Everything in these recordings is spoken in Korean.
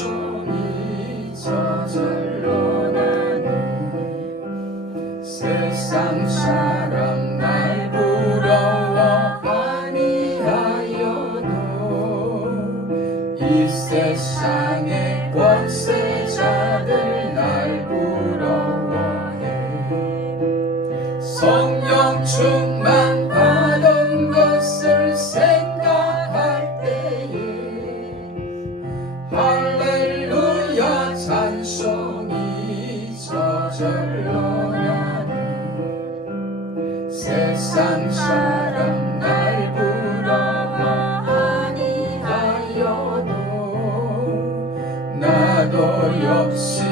찬송이 저절로 나네. 세상 사람 날 부러워 아니하여도 이 세상의 권세자들 날 부러워해. 성령 충만 받은 것을 생각할 때에 할렐루야 찬송이 저절로 나네. 세상 사람 날 부러워 아니하여도 나도 역시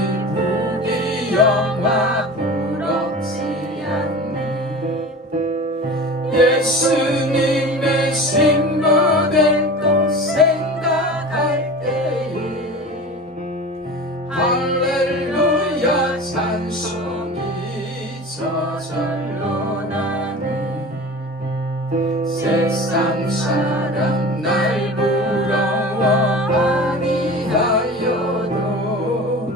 부귀영화 부럽지 않네. 예수님의 신부될 것 생각할 때에 할렐루야 찬송이 저절로 나네. 세상 사람 날 부러워 아니하여도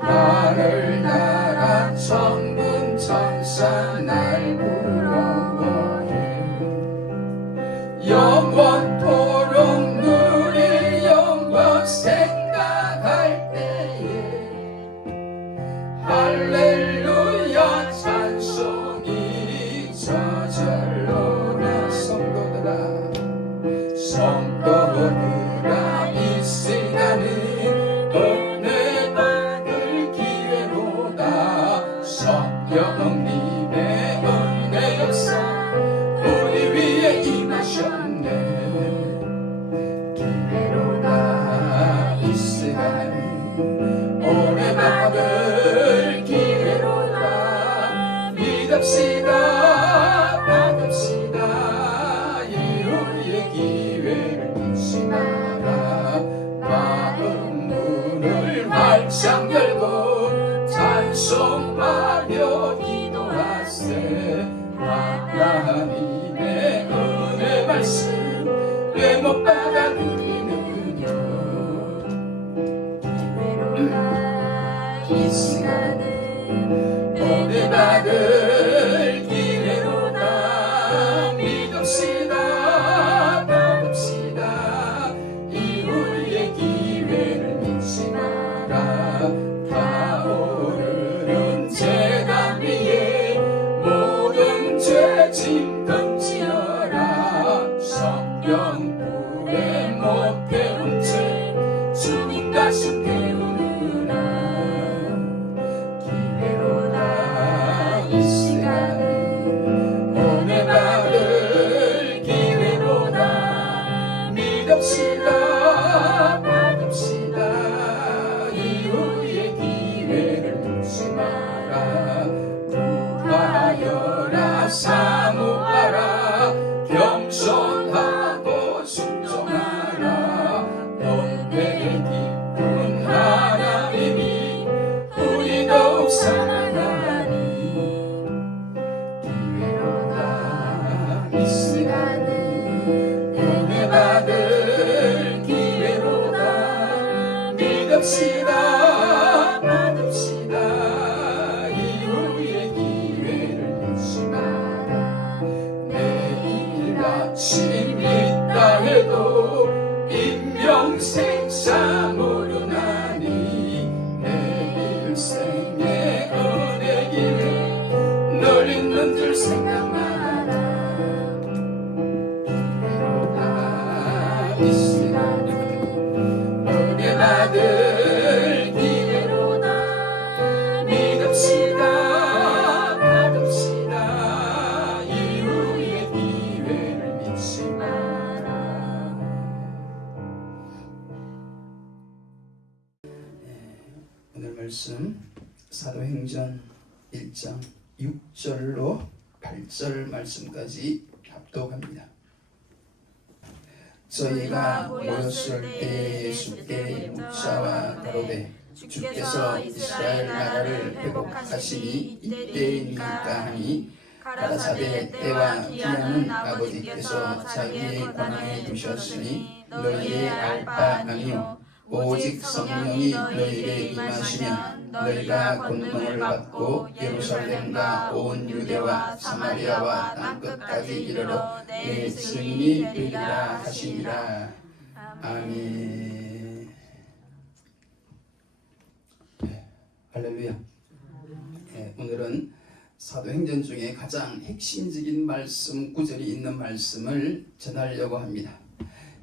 하늘나라 천군 천사 날 부러워해. 영원토록 누릴 영광 생각할 때에 할렐루야 찬송이 저절로 나. 성도들아 이 시간은 은혜 받을 기회로다. 성령님의 은혜 역사 우리 위에 임하셨네. 기회로다 이 시간은 은혜 받을 기회로다. 믿읍시다 받읍시다. 이후의 기회를 잊지 마라. 마음 문을 활짝 열고 찬송하며 기도하세. 하나님의 은혜 말씀 왜 못 받아들이느냐. 이 시간은 은혜 받을 기회로다. 믿읍시다 받읍시다. 이후의 기회를 잊지 마라. 타오르는 제단 위에 모든 죄짐 던지어라. 성령불에 못 태운 채 주님 다시 태우느라. 기회로다 이 시간은 은혜 받을 기회로다. 믿읍시다 받읍시다. 이후의 기회를 잊지 마라. 구하여라 사모하라. 겸손하고 순종하라. 은혜의 깊은 하나님이 우리 더욱 사랑하니. 기회로다 이 시간은 은혜 받을 기회로다. 믿읍시다 받읍시다. 이후의 기회를 잊지 마라. 내일 아침 있다 해도 인명생사 모르나니. 내 일생의 은혜 기회 널 있는 줄 생각 마라. 기회로다 이 시간은 은혜 받을 기회로다. 믿읍시다 받읍시다. 이후의 기회를 잊지 마라. 오늘 말씀 사도행전 1장 6절로 8절 말씀까지 합독합니다. 저희가 모였을 때 예수께 묻자와 가로되 주께서 이스라엘 나라를 회복하시니 이때이니까 하니 가라사대 때와 기한은 아버지께서 자기의 권한에 두셨으니 너희의 알 바 아니요 오직 성령이 너희에게 임하시면 너희가 권능을 받고 예루살렘과 온 유대와 사마리아와 땅끝까지 이르러 내 증인이 되리라 하시니라. 아멘. 할렐루야. 오늘은 사도행전 중에 가장 핵심적인 말씀 구절이 있는 말씀을 전하려고 합니다.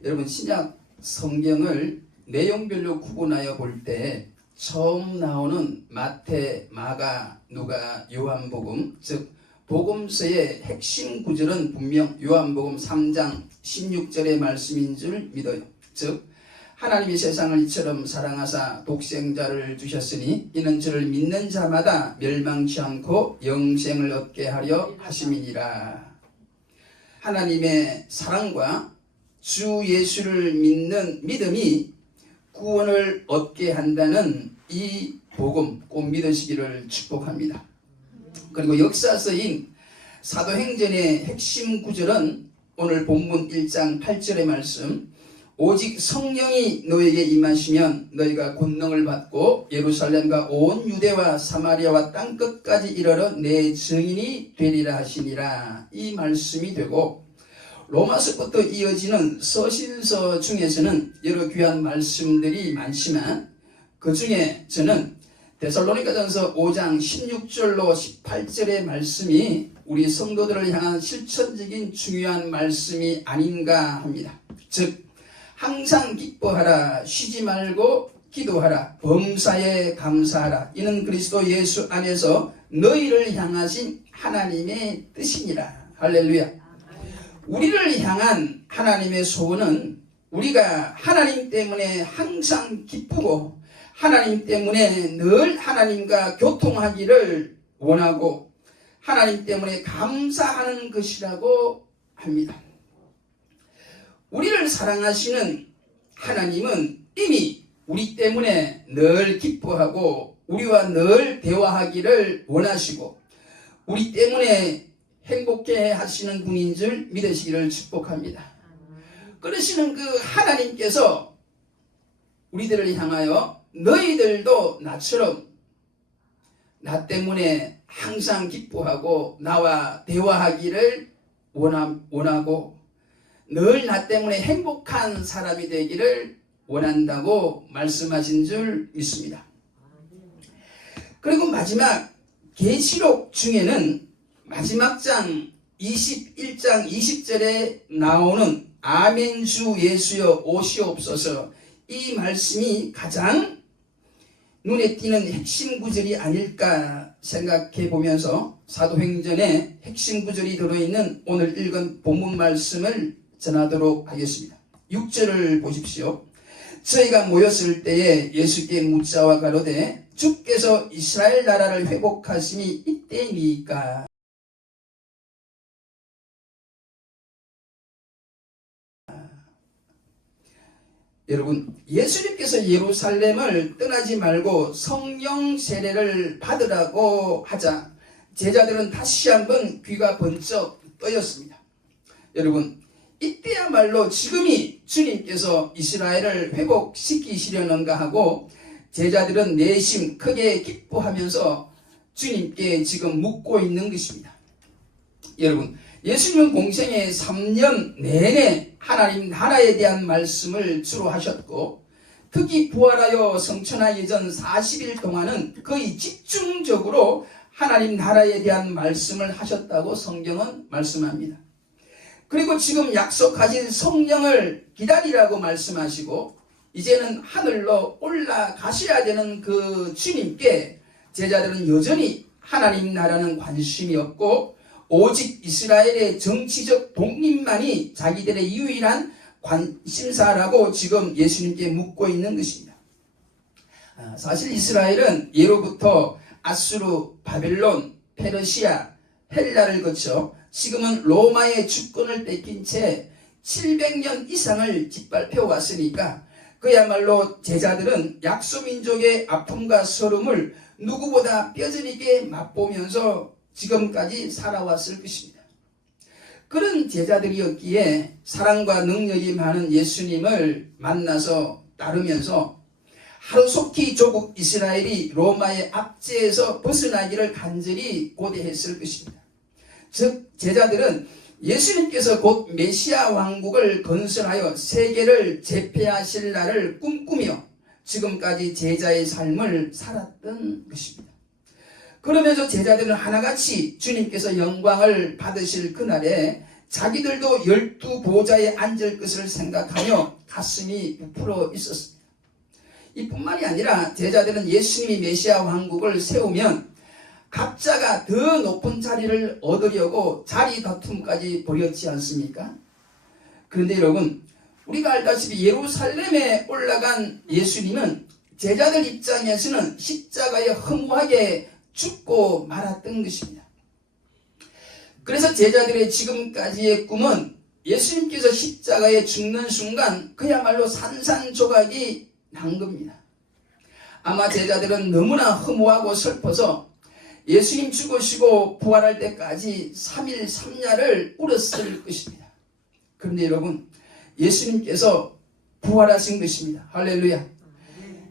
여러분, 신약 성경을 내용별로 구분하여 볼 때 처음 나오는 마태, 마가, 누가, 요한복음, 즉 복음서의 핵심 구절은 분명 요한복음 3장 16절의 말씀인 줄 믿어요. 즉 하나님이 세상을 이처럼 사랑하사 독생자를 주셨으니 이는 저를 믿는 자마다 멸망치 않고 영생을 얻게 하려 하심이니라. 하나님의 사랑과 주 예수를 믿는 믿음이 구원을 얻게 한다는 이 복음 꼭 믿으시기를 축복합니다. 그리고 역사서인 사도행전의 핵심 구절은 오늘 본문 1장 8절의 말씀, 오직 성령이 너에게 임하시면 너희가 권능을 받고 예루살렘과 온 유대와 사마리아와 땅끝까지 이르러 내 증인이 되리라 하시니라. 이 말씀이 되고, 로마서부터 이어지는 서신서 중에서는 여러 귀한 말씀들이 많지만 그 중에 저는 데살로니가전서 5장 16절로 18절의 말씀이 우리 성도들을 향한 실천적인 중요한 말씀이 아닌가 합니다. 즉 항상 기뻐하라, 쉬지 말고 기도하라, 범사에 감사하라, 이는 그리스도 예수 안에서 너희를 향하신 하나님의 뜻이니라. 할렐루야. 우리를 향한 하나님의 소원은 우리가 하나님 때문에 항상 기쁘고 하나님 때문에 늘 하나님과 교통하기를 원하고 하나님 때문에 감사하는 것이라고 합니다. 우리를 사랑하시는 하나님은 이미 우리 때문에 늘 기뻐하고 우리와 늘 대화하기를 원하시고 우리 때문에 행복해 하시는 분인 줄 믿으시기를 축복합니다. 그러시는 그 하나님께서 우리들을 향하여 너희들도 나처럼 나 때문에 항상 기뻐하고 나와 대화하기를 원하고 늘 나 때문에 행복한 사람이 되기를 원한다고 말씀하신 줄 믿습니다. 그리고 마지막 계시록 중에는 마지막 장 21장 20절에 나오는 아멘 주 예수여 오시옵소서, 이 말씀이 가장 눈에 띄는 핵심 구절이 아닐까 생각해 보면서 사도행전의 핵심 구절이 들어있는 오늘 읽은 본문 말씀을 전하도록 하겠습니다. 6절을 보십시오. 저희가 모였을 때에 예수께 묻자와 가로되 주께서 이스라엘 나라를 회복하심이 이때이니까. 여러분, 예수님께서 예루살렘을 떠나지 말고 성령 세례를 받으라고 하자 제자들은 다시 한번 귀가 번쩍 떠였습니다. 여러분, 이때야말로 지금이 주님께서 이스라엘을 회복시키시려는가 하고 제자들은 내심 크게 기뻐하면서 주님께 지금 묻고 있는 것입니다. 여러분, 예수님은 공생의 3년 내내 하나님 나라에 대한 말씀을 주로 하셨고 특히 부활하여 성천하기 전 40일 동안은 거의 집중적으로 하나님 나라에 대한 말씀을 하셨다고 성경은 말씀합니다. 그리고 지금 약속하신 성령을 기다리라고 말씀하시고 이제는 하늘로 올라가셔야 되는 그 주님께 제자들은 여전히 하나님 나라는 관심이 없고 오직 이스라엘의 정치적 독립만이 자기들의 유일한 관심사라고 지금 예수님께 묻고 있는 것입니다. 사실 이스라엘은 예로부터 아수르, 바벨론, 페르시아, 헬라를 거쳐 지금은 로마의 주권을 뺏긴 채 700년 이상을 짓밟혀 왔으니까 그야말로 제자들은 약소민족의 아픔과 서름을 누구보다 뼈저리게 맛보면서 지금까지 살아왔을 것입니다. 그런 제자들이었기에 사랑과 능력이 많은 예수님을 만나서 따르면서 하루속히 조국 이스라엘이 로마의 압제에서 벗어나기를 간절히 고대했을 것입니다. 즉 제자들은 예수님께서 곧 메시아 왕국을 건설하여 세계를 제패하실 날을 꿈꾸며 지금까지 제자의 삶을 살았던 것입니다. 그러면서 제자들은 하나같이 주님께서 영광을 받으실 그날에 자기들도 12 보좌에 앉을 것을 생각하며 가슴이 부풀어 있었습니다. 이뿐만이 아니라 제자들은 예수님이 메시아 왕국을 세우면 각자가 더 높은 자리를 얻으려고 자리 다툼까지 벌였지 않습니까? 그런데 여러분, 우리가 알다시피 예루살렘에 올라간 예수님은 제자들 입장에서는 십자가에 허무하게 죽고 말았던 것입니다. 그래서 제자들의 지금까지의 꿈은 예수님께서 십자가에 죽는 순간 그야말로 산산조각이 난 겁니다. 아마 제자들은 너무나 허무하고 슬퍼서 예수님 죽으시고 부활할 때까지 3일 3야를 울었을 것입니다. 그런데 여러분, 예수님께서 부활하신 것입니다. 할렐루야.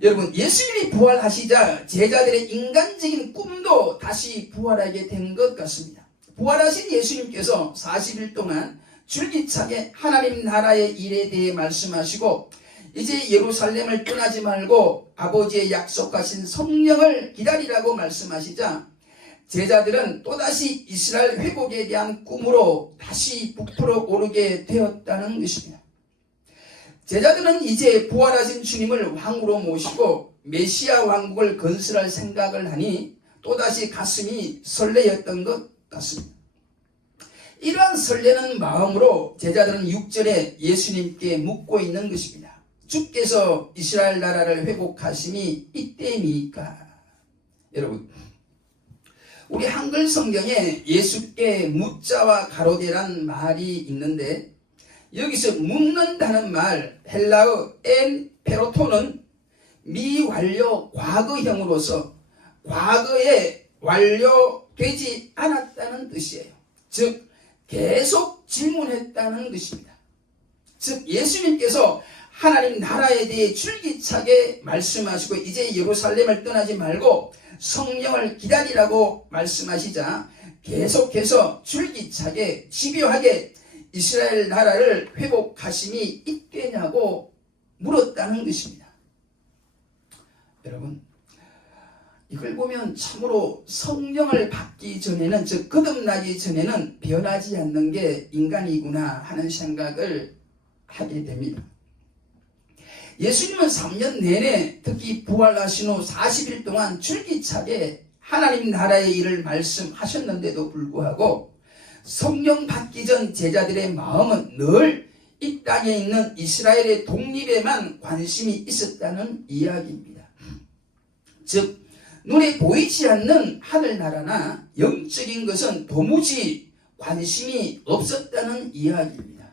여러분, 예수님이 부활하시자 제자들의 인간적인 꿈도 다시 부활하게 된 것 같습니다. 부활하신 예수님께서 40일 동안 줄기차게 하나님 나라의 일에 대해 말씀하시고 이제 예루살렘을 떠나지 말고 아버지의 약속하신 성령을 기다리라고 말씀하시자 제자들은 또다시 이스라엘 회복에 대한 꿈으로 다시 부풀어 오르게 되었다는 것입니다. 제자들은 이제 부활하신 주님을 왕으로 모시고 메시아 왕국을 건설할 생각을 하니 또다시 가슴이 설레였던 것 같습니다. 이러한 설레는 마음으로 제자들은 6절에 예수님께 묻고 있는 것입니다. 주께서 이스라엘 나라를 회복하심이 이때입니까? 여러분, 우리 한글 성경에 예수께 묻자와 가로되란 말이 있는데 여기서 묻는다는 말 헬라어 엔 페로토는 미완료 과거형으로서 과거에 완료되지 않았다는 뜻이에요. 즉 계속 질문했다는 것입니다. 즉 예수님께서 하나님 나라에 대해 줄기차게 말씀하시고 이제 예루살렘을 떠나지 말고 성령을 기다리라고 말씀하시자 계속해서 줄기차게 집요하게 이스라엘 나라를 회복하심이 있겠냐고 물었다는 것입니다. 여러분, 이걸 보면 참으로 성령을 받기 전에는, 즉 거듭나기 전에는 변하지 않는 게 인간이구나 하는 생각을 하게 됩니다. 예수님은 3년 내내 특히 부활하신 후 40일 동안 줄기차게 하나님 나라의 일을 말씀하셨는데도 불구하고 성령 받기 전 제자들의 마음은 늘 이 땅에 있는 이스라엘의 독립에만 관심이 있었다는 이야기입니다. 즉 눈에 보이지 않는 하늘나라나 영적인 것은 도무지 관심이 없었다는 이야기입니다.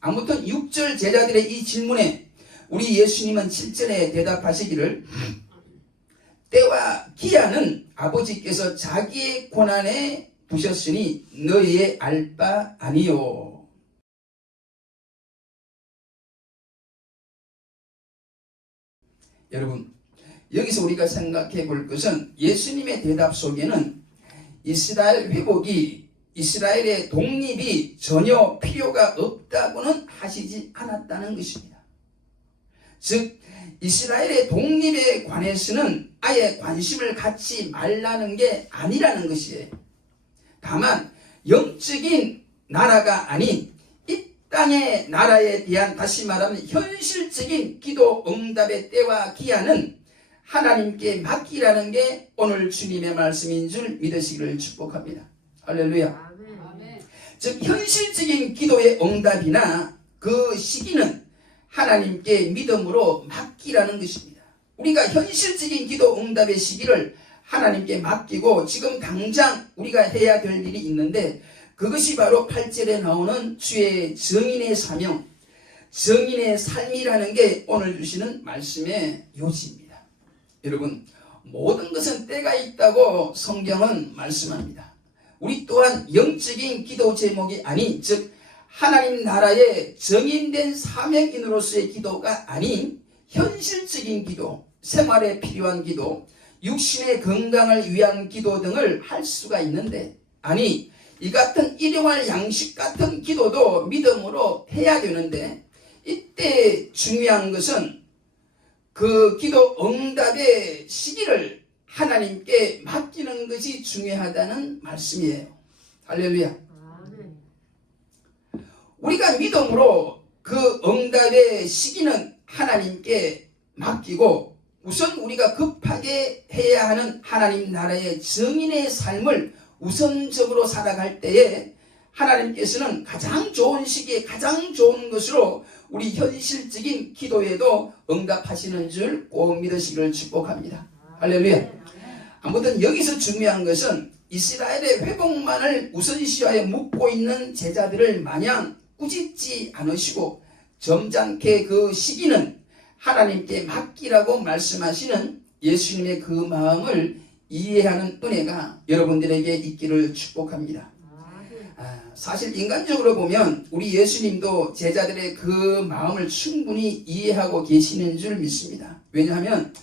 아무튼 6절 제자들의 이 질문에 우리 예수님은 7절에 대답하시기를 때와 기한은 아버지께서 자기의 권한에 두셨으니 너희의 알 바 아니요. 여러분, 여기서 우리가 생각해 볼 것은 예수님의 대답 속에는 이스라엘 회복이, 이스라엘의 독립이 전혀 필요가 없다고는 하시지 않았다는 것입니다. 즉 이스라엘의 독립에 관해서는 아예 관심을 갖지 말라는 게 아니라는 것이에요. 다만 영적인 나라가 아닌 이 땅의 나라에 대한, 다시 말하면 현실적인 기도 응답의 때와 기한은 하나님께 맡기라는 게 오늘 주님의 말씀인 줄 믿으시기를 축복합니다. 할렐루야. 아멘. 즉 현실적인 기도의 응답이나 그 시기는 하나님께 믿음으로 맡기라는 것입니다. 우리가 현실적인 기도 응답의 시기를 하나님께 맡기고 지금 당장 우리가 해야 될 일이 있는데 그것이 바로 8절에 나오는 주의 증인의 사명, 증인의 삶이라는 게 오늘 주시는 말씀의 요지입니다. 여러분, 모든 것은 때가 있다고 성경은 말씀합니다. 우리 또한 영적인 기도 제목이 아닌, 즉 하나님 나라의 정인된 사명인으로서의 기도가 아닌 현실적인 기도, 생활에 필요한 기도, 육신의 건강을 위한 기도 등을 할 수가 있는데, 아니 이 같은 일용할 양식 같은 기도도 믿음으로 해야 되는데, 이때 중요한 것은 그 기도 응답의 시기를 하나님께 맡기는 것이 중요하다는 말씀이에요. 할렐루야. 우리가 믿음으로 그 응답의 시기는 하나님께 맡기고, 우선 우리가 급하게 해야 하는 하나님 나라의 증인의 삶을 우선적으로 살아갈 때에 하나님께서는 가장 좋은 시기에 가장 좋은 것으로 우리 현실적인 기도에도 응답하시는 줄 꼭 믿으시기를 축복합니다. 할렐루야. 아무튼 여기서 중요한 것은 이스라엘의 회복만을 우선시하에 묻고 있는 제자들을 마냥 꾸짖지 않으시고 점잖게 그 시기는 하나님께 맡기라고 말씀하시는 예수님의 그 마음을 이해하는 은혜가 여러분들에게 있기를 축복합니다. 사실 인간적으로 보면 우리 예수님도 제자들의 그 마음을 충분히 이해하고 계시는 줄 믿습니다. 왜냐하면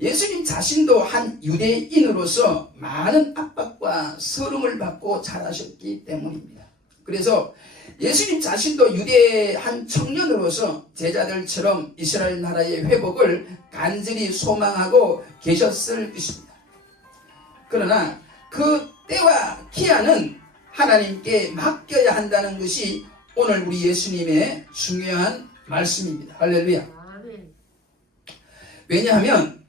예수님 자신도 한 유대인으로서 많은 압박과 서름을 받고 자라셨기 때문입니다. 그래서 예수님 자신도 유대의 한 청년으로서 제자들처럼 이스라엘 나라의 회복을 간절히 소망하고 계셨을 것입니다. 그러나 그 때와 기한은 하나님께 맡겨야 한다는 것이 오늘 우리 예수님의 중요한 말씀입니다. 할렐루야. 왜냐하면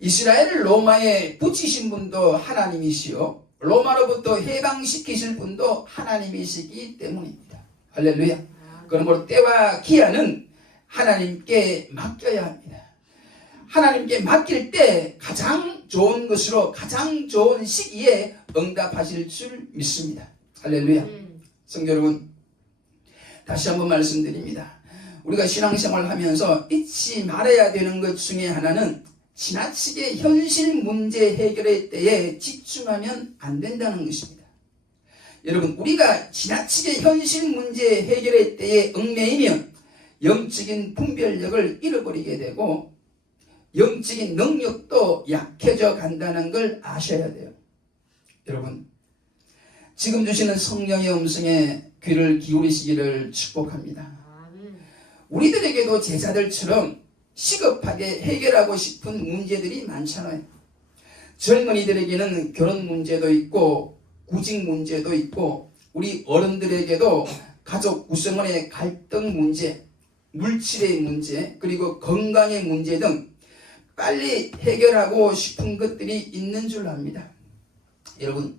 이스라엘을 로마에 붙이신 분도 하나님이시요 로마로부터 해방시키실 분도 하나님이시기 때문입니다. 할렐루야. 그러므로 때와 기한은 하나님께 맡겨야 합니다. 하나님께 맡길 때 가장 좋은 것으로 가장 좋은 시기에 응답하실 줄 믿습니다. 할렐루야. 성도 여러분, 다시 한번 말씀드립니다. 우리가 신앙생활을 하면서 잊지 말아야 되는 것 중에 하나는 지나치게 현실 문제 해결의 때에 집중하면 안 된다는 것입니다. 여러분, 우리가 지나치게 현실 문제 해결의 때에 얽매이면 영적인 분별력을 잃어버리게 되고 영적인 능력도 약해져 간다는 걸 아셔야 돼요. 여러분, 지금 주시는 성령의 음성에 귀를 기울이시기를 축복합니다. 우리들에게도 제자들처럼 시급하게 해결하고 싶은 문제들이 많잖아요. 젊은이들에게는 결혼 문제도 있고 구직 문제도 있고, 우리 어른들에게도 가족 구성원의 갈등 문제, 물질의 문제, 그리고 건강의 문제 등 빨리 해결하고 싶은 것들이 있는 줄 압니다. 여러분,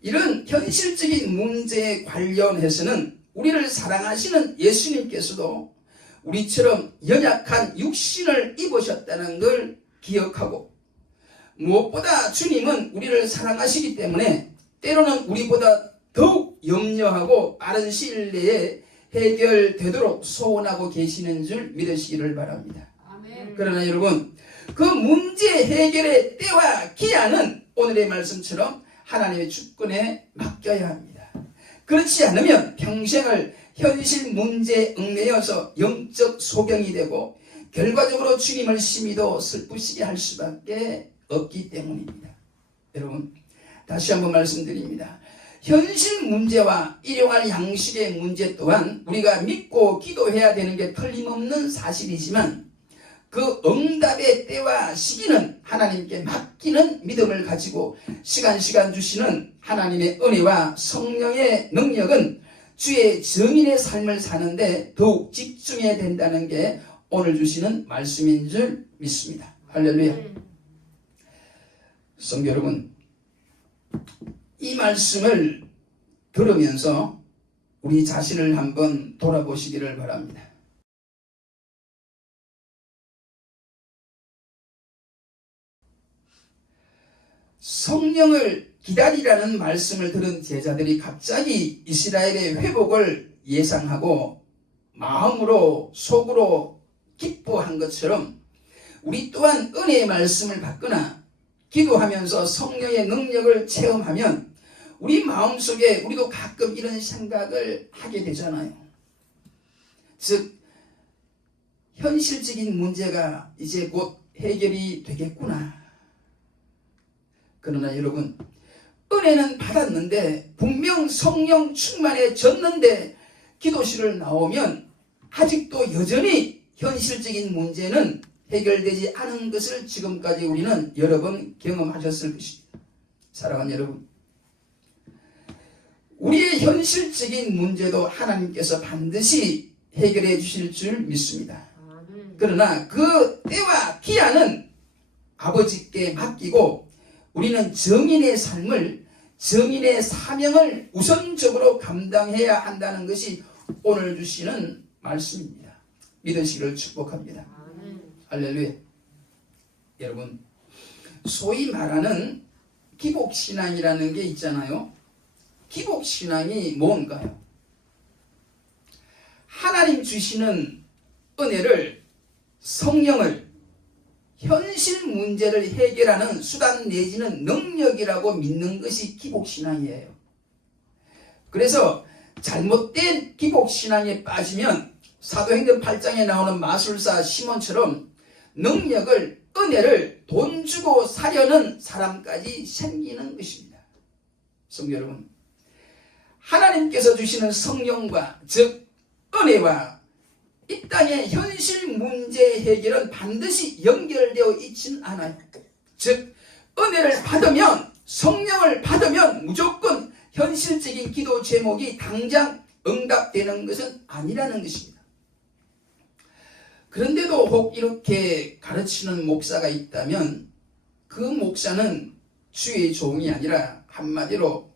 이런 현실적인 문제에 관련해서는 우리를 사랑하시는 예수님께서도 우리처럼 연약한 육신을 입으셨다는 걸 기억하고, 무엇보다 주님은 우리를 사랑하시기 때문에 때로는 우리보다 더욱 염려하고 빠른 시일 내에 해결되도록 소원하고 계시는 줄 믿으시기를 바랍니다. 아멘. 그러나 여러분, 그 문제 해결의 때와 기한은 오늘의 말씀처럼 하나님의 주권에 맡겨야 합니다. 그렇지 않으면 평생을 현실 문제에 얽매여서 영적 소경이 되고 결과적으로 주님을 심히도 슬프시게 할 수밖에 없기 때문입니다. 여러분, 다시 한번 말씀드립니다. 현실 문제와 일용할 양식의 문제 또한 우리가 믿고 기도해야 되는 게 틀림없는 사실이지만, 그 응답의 때와 시기는 하나님께 맡기는 믿음을 가지고 시간 주시는 하나님의 은혜와 성령의 능력은 주의 증인의 삶을 사는데 더욱 집중해야 된다는 게 오늘 주시는 말씀인 줄 믿습니다. 할렐루야. 성도 여러분, 이 말씀을 들으면서 우리 자신을 한번 돌아보시기를 바랍니다. 성령을 기다리라는 말씀을 들은 제자들이 갑자기 이스라엘의 회복을 예상하고 마음으로 속으로 기뻐한 것처럼 우리 또한 은혜의 말씀을 받거나 기도하면서 성령의 능력을 체험하면 우리 마음속에 우리도 가끔 이런 생각을 하게 되잖아요. 즉 현실적인 문제가 이제 곧 해결이 되겠구나. 그러나 여러분, 은혜는 받았는데 분명 성령 충만해졌는데 기도실을 나오면 아직도 여전히 현실적인 문제는 해결되지 않은 것을 지금까지 우리는 여러 번 경험하셨을 것입니다. 사랑하는 여러분, 우리의 현실적인 문제도 하나님께서 반드시 해결해 주실 줄 믿습니다. 그러나 그 때와 기한은 아버지께 맡기고 우리는 정인의 삶을, 정인의 사명을 우선적으로 감당해야 한다는 것이 오늘 주시는 말씀입니다. 믿으시기를 축복합니다. 할렐루야. 여러분, 소위 말하는 기복신앙이라는 게 있잖아요. 기복신앙이 뭔가요? 하나님 주시는 은혜를, 성령을 현실 문제를 해결하는 수단 내지는 능력이라고 믿는 것이 기복신앙이에요. 그래서 잘못된 기복신앙에 빠지면 사도행전 8장에 나오는 마술사 시몬처럼 능력을, 은혜를 돈 주고 사려는 사람까지 생기는 것입니다. 성도 여러분, 하나님께서 주시는 성령과 즉 은혜와 이 땅의 현실 문제 해결은 반드시 연결되어 있진 않아요. 즉 은혜를 받으면, 성령을 받으면 무조건 현실적인 기도 제목이 당장 응답되는 것은 아니라는 것입니다. 그런데도 혹 이렇게 가르치는 목사가 있다면 그 목사는 주의 종이 아니라 한마디로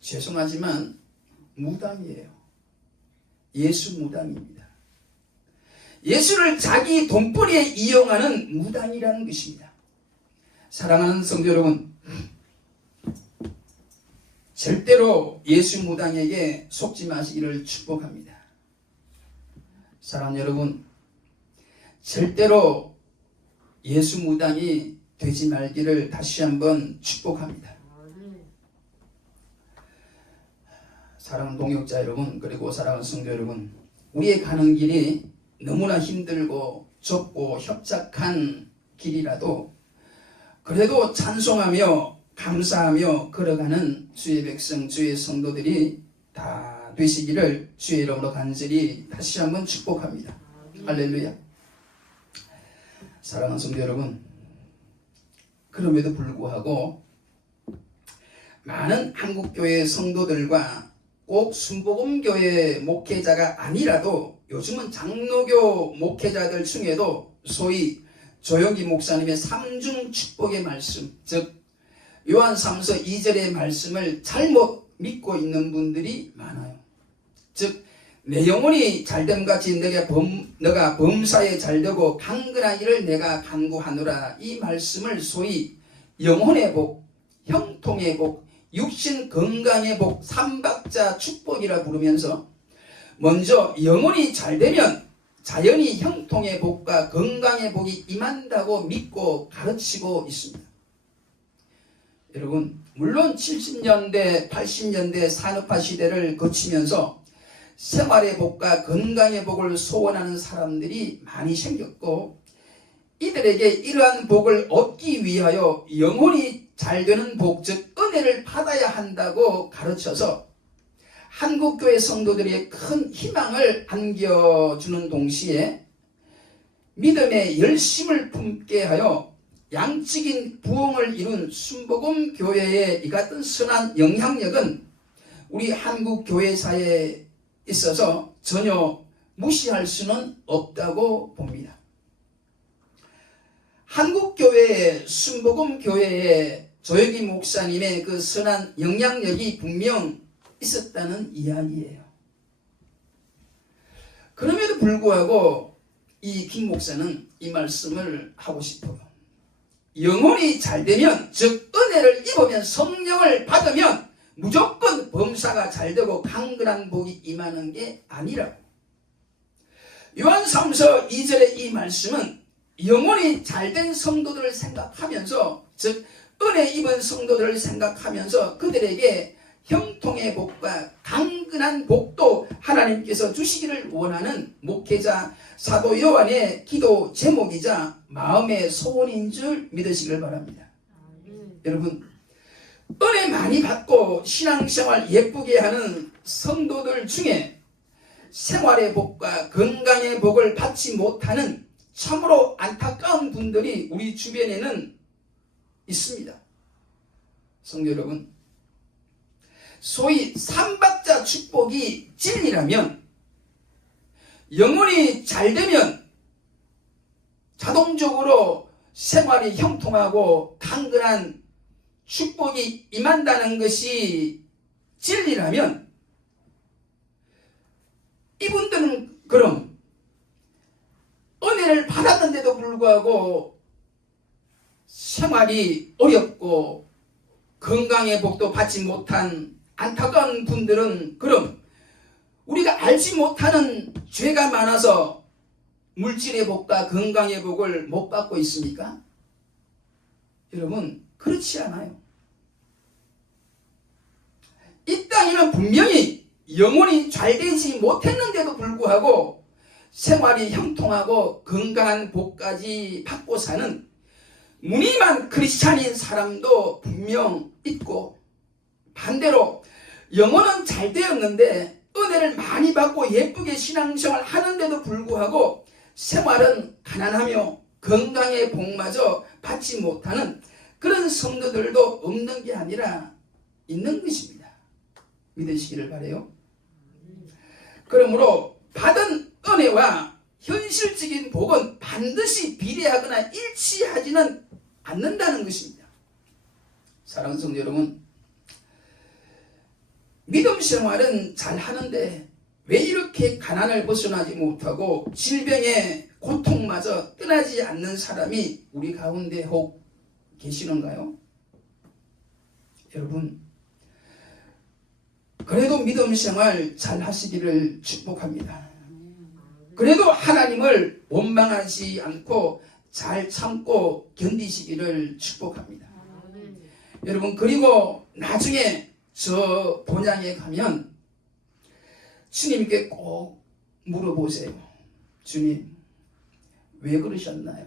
죄송하지만 무당이에요. 예수 무당입니다. 예수를 자기 돈벌이에 이용하는 무당이라는 것입니다. 사랑하는 성도 여러분, 절대로 예수 무당에게 속지 마시기를 축복합니다. 사랑하는 여러분, 절대로 예수 무당이 되지 말기를 다시 한번 축복합니다. 사랑하는 동역자 여러분, 그리고 사랑하는 성도 여러분, 우리의 가는 길이 너무나 힘들고 좁고 협착한 길이라도 그래도 찬송하며 감사하며 걸어가는 주의 백성, 주의 성도들이 다 되시기를 주의 이름으로 간절히 다시 한번 축복합니다. 할렐루야. 사랑하는 성도 여러분, 그럼에도 불구하고 많은 한국교회 성도들과 꼭 순복음교회 목회자가 아니라도 요즘은 장로교 목회자들 중에도 소위 조영기 목사님의 삼중 축복의 말씀, 즉 요한 3서 2절의 말씀을 잘못 믿고 있는 분들이 많아요. 즉 내 영혼이 잘됨 같이 너가 범사에 잘되고 강건한 일을 내가 간구하노라. 이 말씀을 소위 영혼의 복, 형통의 복, 육신 건강의 복, 삼박자 축복이라 부르면서 먼저 영혼이 잘되면 자연히 형통의 복과 건강의 복이 임한다고 믿고 가르치고 있습니다. 여러분, 물론 70년대, 80년대 산업화 시대를 거치면서 생활의 복과 건강의 복을 소원하는 사람들이 많이 생겼고 이들에게 이러한 복을 얻기 위하여 영혼이 잘 되는 복, 즉 은혜를 받아야 한다고 가르쳐서 한국교회 성도들의 큰 희망을 안겨주는 동시에 믿음의 열심을 품게 하여 양적인 부흥을 이룬 순복음 교회의 이 같은 선한 영향력은 우리 한국교회사에 있어서 전혀 무시할 수는 없다고 봅니다. 한국교회의 순복음교회의 조영기 목사님의 그 선한 영향력이 분명 있었다는 이야기예요. 그럼에도 불구하고 이 김 목사는 이 말씀을 하고 싶어요. 영혼이 잘되면, 즉 은혜를 입으면, 성령을 받으면 무조건 범사가 잘되고 강건한 복이 임하는 게 아니라고. 요한 3서 2절의 이 말씀은 영혼이 잘된 성도들을 생각하면서, 즉 은혜 입은 성도들을 생각하면서 그들에게 형통의 복과 강건한 복도 하나님께서 주시기를 원하는 목회자 사도 요한의 기도 제목이자 마음의 소원인 줄 믿으시길 바랍니다. 여러분, 은혜 많이 받고 신앙생활 예쁘게 하는 성도들 중에 생활의 복과 건강의 복을 받지 못하는 참으로 안타까운 분들이 우리 주변에는 있습니다. 성도 여러분, 소위 삼박자 축복이 진리라면, 영혼이 잘 되면 자동적으로 생활이 형통하고 강건한 축복이 임한다는 것이 진리라면, 이분들은 그럼 은혜를 받았는데도 불구하고 생활이 어렵고 건강의 복도 받지 못한 안타까운 분들은 그럼 우리가 알지 못하는 죄가 많아서 물질의 복과 건강의 복을 못 받고 있습니까? 여러분, 그렇지 않아요. 이 땅에는 분명히 영혼이 잘 되지 못했는데도 불구하고 생활이 형통하고 건강한 복까지 받고 사는 무늬만 크리스찬인 사람도 분명 있고, 반대로 영혼은 잘 되었는데 은혜를 많이 받고 예쁘게 신앙생활 하는데도 불구하고 생활은 가난하며 건강의 복마저 받지 못하는 그런 성도들도 없는 게 아니라 있는 것입니다. 믿으시기를 바라요. 그러므로 받은 은혜와 현실적인 복은 반드시 비례하거나 일치하지는 않는다는 것입니다. 사랑하는 성도 여러분, 믿음 생활은 잘 하는데 왜 이렇게 가난을 벗어나지 못하고 질병의 고통마저 떠나지 않는 사람이 우리 가운데 혹 계시는가요? 여러분, 그래도 믿음 생활 잘 하시기를 축복합니다. 그래도 하나님을 원망하지 않고 잘 참고 견디시기를 축복합니다. 여러분, 그리고 나중에 저 본향에 가면 주님께 꼭 물어보세요. 주님, 왜 그러셨나요?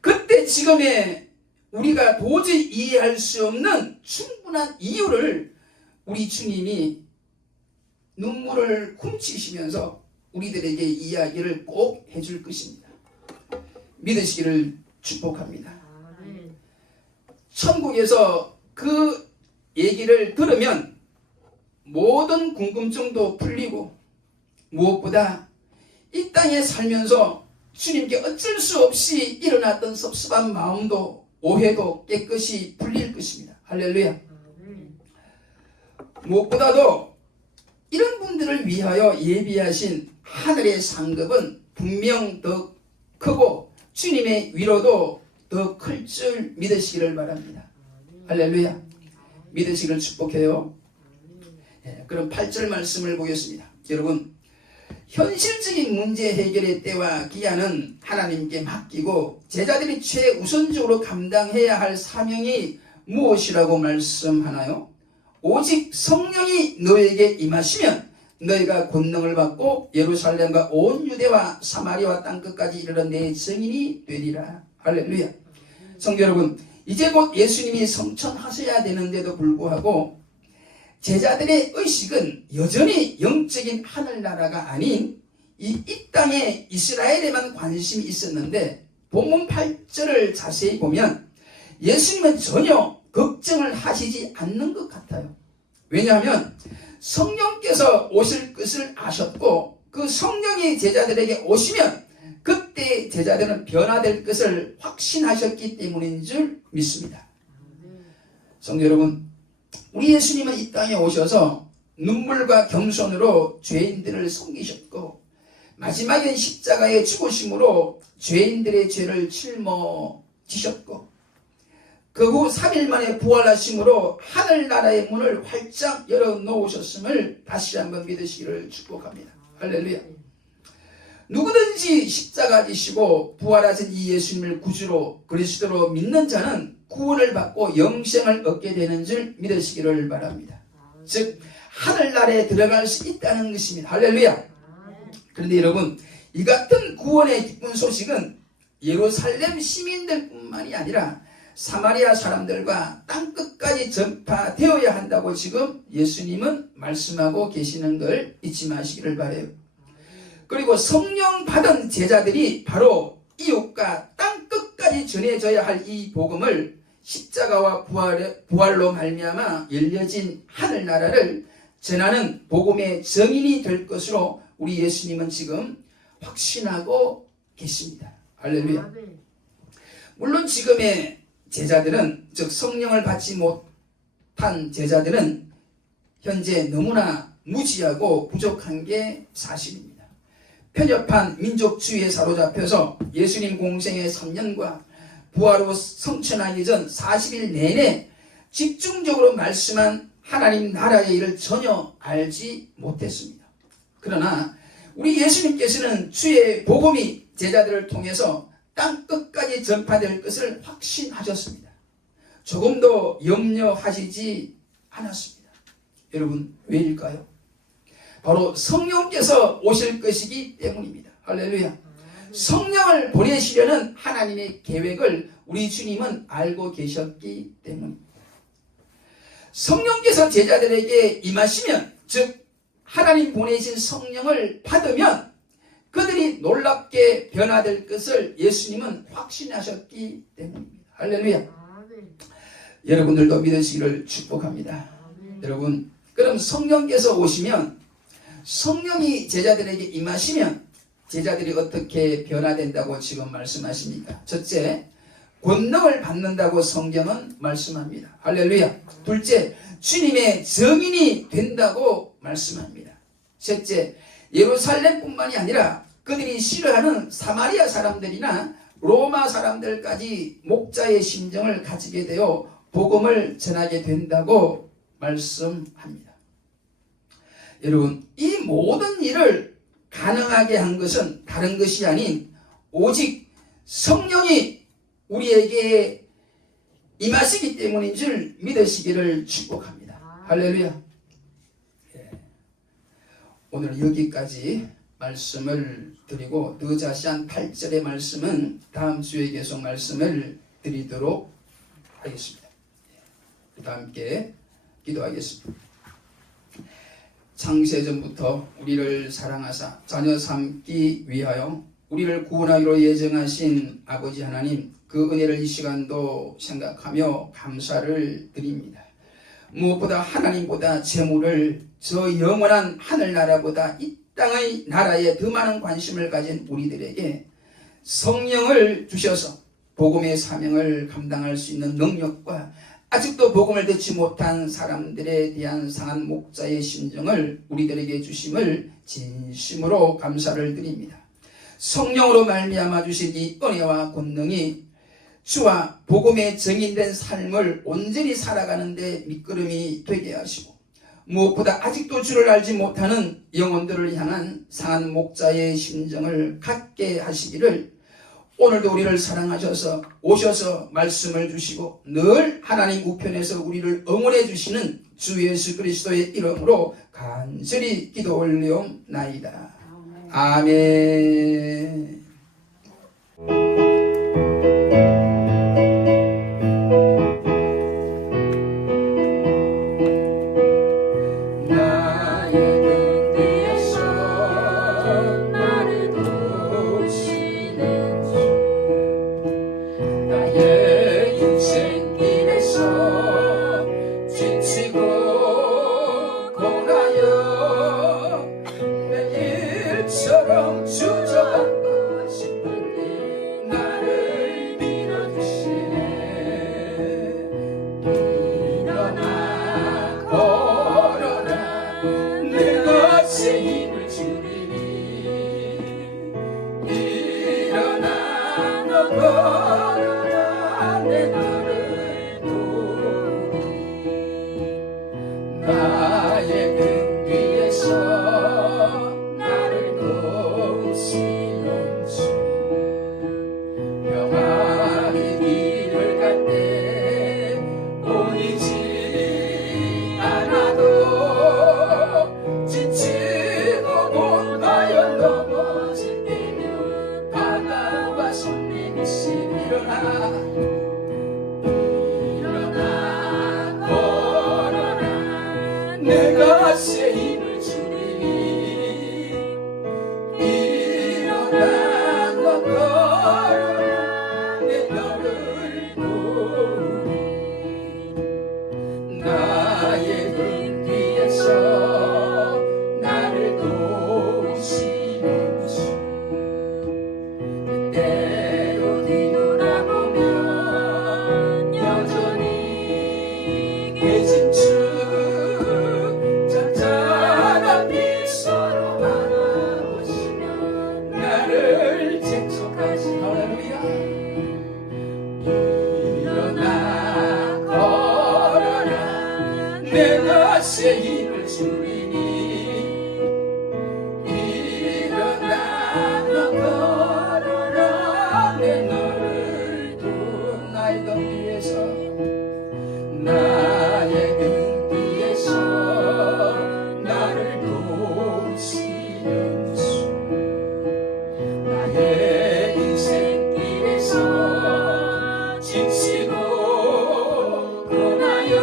그때 지금의 우리가 도저히 이해할 수 없는 충분한 이유를 우리 주님이 눈물을 훔치시면서 우리들에게 이야기를 꼭 해줄 것입니다. 믿으시기를 축복합니다. 천국에서 그 얘기를 들으면 모든 궁금증도 풀리고, 무엇보다 이 땅에 살면서 주님께 어쩔 수 없이 일어났던 섭섭한 마음도 오해도 깨끗이 풀릴 것입니다. 할렐루야. 무엇보다도 이런 분들을 위하여 예비하신 하늘의 상급은 분명 더 크고 주님의 위로도 더 클 줄 믿으시기를 바랍니다. 할렐루야. 믿으시기를 축복해요. 그럼 8절 말씀을 보겠습니다. 여러분, 현실적인 문제 해결의 때와 기한은 하나님께 맡기고 제자들이 최우선적으로 감당해야 할 사명이 무엇이라고 말씀하나요? 오직 성령이 너에게 임하시면 너희가 권능을 받고 예루살렘과 온 유대와 사마리아와 땅끝까지 이르러 내 증인이 되리라. 할렐루야. 성도 여러분, 이제 곧 예수님이 성천하셔야 되는데도 불구하고 제자들의 의식은 여전히 영적인 하늘나라가 아닌 이 땅의 이스라엘에만 관심이 있었는데, 본문 8절을 자세히 보면 예수님은 전혀 걱정을 하시지 않는 것 같아요. 왜냐하면 성령께서 오실 것을 아셨고, 그 성령이 제자들에게 오시면 그때 제자들은 변화될 것을 확신하셨기 때문인 줄 믿습니다. 성도 여러분, 우리 예수님은 이 땅에 오셔서 눈물과 겸손으로 죄인들을 섬기셨고, 마지막엔 십자가의 죽으심으로 죄인들의 죄를 짊어지셨고, 그 후 3일 만에 부활하심으로 하늘나라의 문을 활짝 열어놓으셨음을 다시 한번 믿으시기를 축복합니다. 할렐루야. 누구든지 십자가 지시고 부활하신 이 예수님을 구주로 그리스도로 믿는 자는 구원을 받고 영생을 얻게 되는 줄 믿으시기를 바랍니다. 즉 하늘나라에 들어갈 수 있다는 것입니다. 할렐루야. 그런데 여러분, 이 같은 구원의 기쁜 소식은 예루살렘 시민들뿐만이 아니라 사마리아 사람들과 땅끝까지 전파되어야 한다고 지금 예수님은 말씀하고 계시는 걸 잊지 마시기를 바라요. 그리고 성령 받은 제자들이 바로 이웃과 땅끝까지 전해져야 할 이 복음을 십자가와 부활로 말미암아 열려진 하늘나라를 전하는 복음의 증인이 될 것으로 우리 예수님은 지금 확신하고 계십니다. 할렐루야. 물론 지금의 제자들은, 즉 성령을 받지 못한 제자들은 현재 너무나 무지하고 부족한 게 사실입니다. 편협한 민족주의에 사로잡혀서 예수님 공생의 3년과 부활 후 성천하기 전 40일 내내 집중적으로 말씀한 하나님 나라의 일을 전혀 알지 못했습니다. 그러나 우리 예수님께서는 주의 복음이 제자들을 통해서 땅끝까지 전파될 것을 확신하셨습니다. 조금도 염려하시지 않았습니다. 여러분, 왜일까요? 바로 성령께서 오실 것이기 때문입니다. 할렐루야. 성령을 보내시려는 하나님의 계획을 우리 주님은 알고 계셨기 때문입니다. 성령께서 제자들에게 임하시면, 즉 하나님 보내신 성령을 받으면 그들이 놀랍게 변화될 것을 예수님은 확신하셨기 때문입니다. 할렐루야. 여러분들도 믿으시기를 축복합니다. 여러분, 그럼 성령께서 오시면, 성령이 제자들에게 임하시면 제자들이 어떻게 변화된다고 지금 말씀하십니까? 첫째, 권능을 받는다고 성경은 말씀합니다. 할렐루야. 둘째, 주님의 증인이 된다고 말씀합니다. 셋째, 예루살렘뿐만이 아니라 그들이 싫어하는 사마리아 사람들이나 로마 사람들까지 목자의 심정을 가지게 되어 복음을 전하게 된다고 말씀합니다. 여러분, 이 모든 일을 가능하게 한 것은 다른 것이 아닌 오직 성령이 우리에게 임하시기 때문인 줄 믿으시기를 축복합니다. 할렐루야. 오늘 여기까지 말씀을 드리고 더 자세한 8절의 말씀은 다음 주에 계속 말씀을 드리도록 하겠습니다. 다 함께 기도하겠습니다. 창세전부터 우리를 사랑하사 자녀 삼기 위하여 우리를 구원하기로 예정하신 아버지 하나님, 그 은혜를 이 시간도 생각하며 감사를 드립니다. 무엇보다 하나님보다 재물을, 저 영원한 하늘나라보다 이 땅의 나라에 더 많은 관심을 가진 우리들에게 성령을 주셔서 복음의 사명을 감당할 수 있는 능력과 아직도 복음을 듣지 못한 사람들에 대한 상한 목자의 심정을 우리들에게 주심을 진심으로 감사를 드립니다. 성령으로 말미암아 주신 이 은혜와 권능이 주와 복음의 증인된 삶을 온전히 살아가는 데 밑거름이 되게 하시고, 무엇보다 아직도 주를 알지 못하는 영혼들을 향한 상한 목자의 심정을 갖게 하시기를, 오늘도 우리를 사랑하셔서 오셔서 말씀을 주시고 늘 하나님 우편에서 우리를 응원해 주시는 주 예수 그리스도의 이름으로 간절히 기도 올리옵나이다. 아멘. 나의 등 뒤에서 나를 도우시 일어나 걸어라 내가 새 힘을 주리니 일어나 너 걸어라 내 너를 도우리 나의 등 뒤에서 나를 도우시는 주 때로 뒤돌아보면 여전히 계신 주 잔잔한 미소로 바라보시면 나를 재촉하시 할렐루야 일어나 걸어라 내가 새 힘을 주리니 일어나 너 걸어라 내 너를 도운 나의 등 뒤에서 나의 등 뒤에서 나를 도우시는 주 나의 인생길에서 지치고 떠나요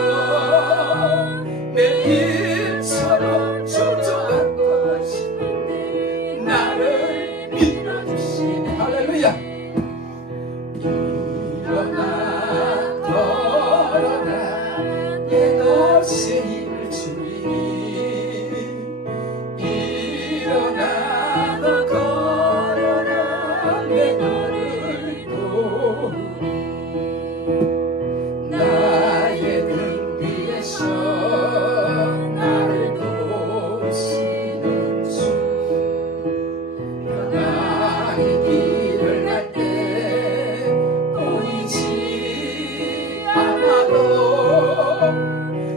매일처럼 주저앉고 싶은데 나를 밀어주시네 할렐루야 일어나 걸어라 내가 새 힘을 주리니 일어나 너 걸어라 내 너를 도우리 나의 등 위에서 나를 도우시는 주 나의 길을 갈 때 보이지 않아도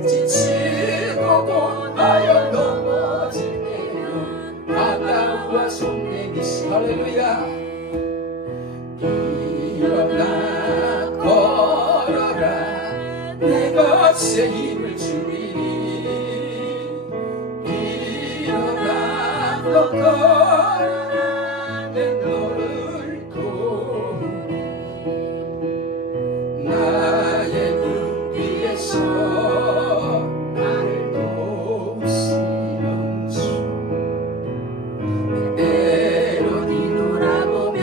지치고 곧하여 넘어질 때면 바다와 손 내미시 할렐루야 일어나 걸어라 내가 새 힘을 주리니 일어나 너 걸어라 내 너를 도우리 나의 등 뒤에서 나를 도우시는 주 때로 뒤돌아보면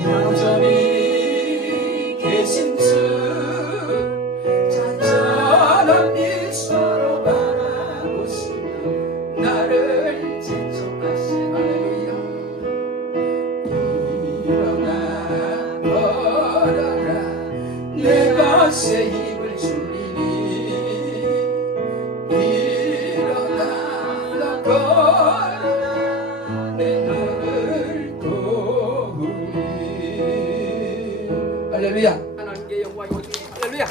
여전히 계신 주 잔잔한 미소로 바라보시며 나를 재촉하시 할렐루야 일어나 걸어라 내가 새 힘을 주리니 일어나 너 걸어라 내 너를 도우리 할렐루야 하나님께 영광이 올리니 할렐루야